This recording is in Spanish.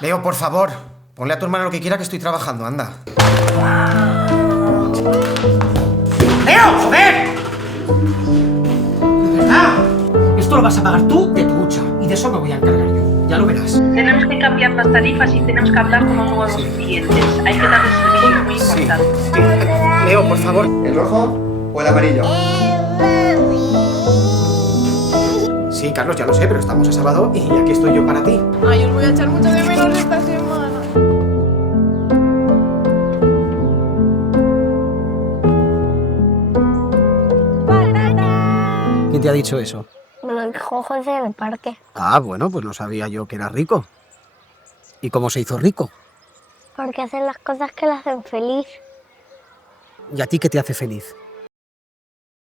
Leo, por favor, ponle a tu hermana lo que quiera que estoy trabajando, anda. ¡Leo, joder! ¡De verdad! Esto lo vas a pagar tú de tu hucha y de eso me voy a encargar yo. Ya lo verás. Tenemos que cambiar las tarifas y tenemos que hablar con los nuevos clientes. Hay que darles servicio muy importante. Leo, por favor. ¿El rojo o el amarillo? Sí, Carlos, ya lo sé, pero estamos a sábado y aquí estoy yo para ti. Ay, os voy a echar mucho de menos esta semana. ¿Quién te ha dicho eso? Me lo dijo José en el parque. Ah, bueno, pues no sabía yo que era rico. ¿Y cómo se hizo rico? Porque hacen las cosas que le hacen feliz. ¿Y a ti qué te hace feliz?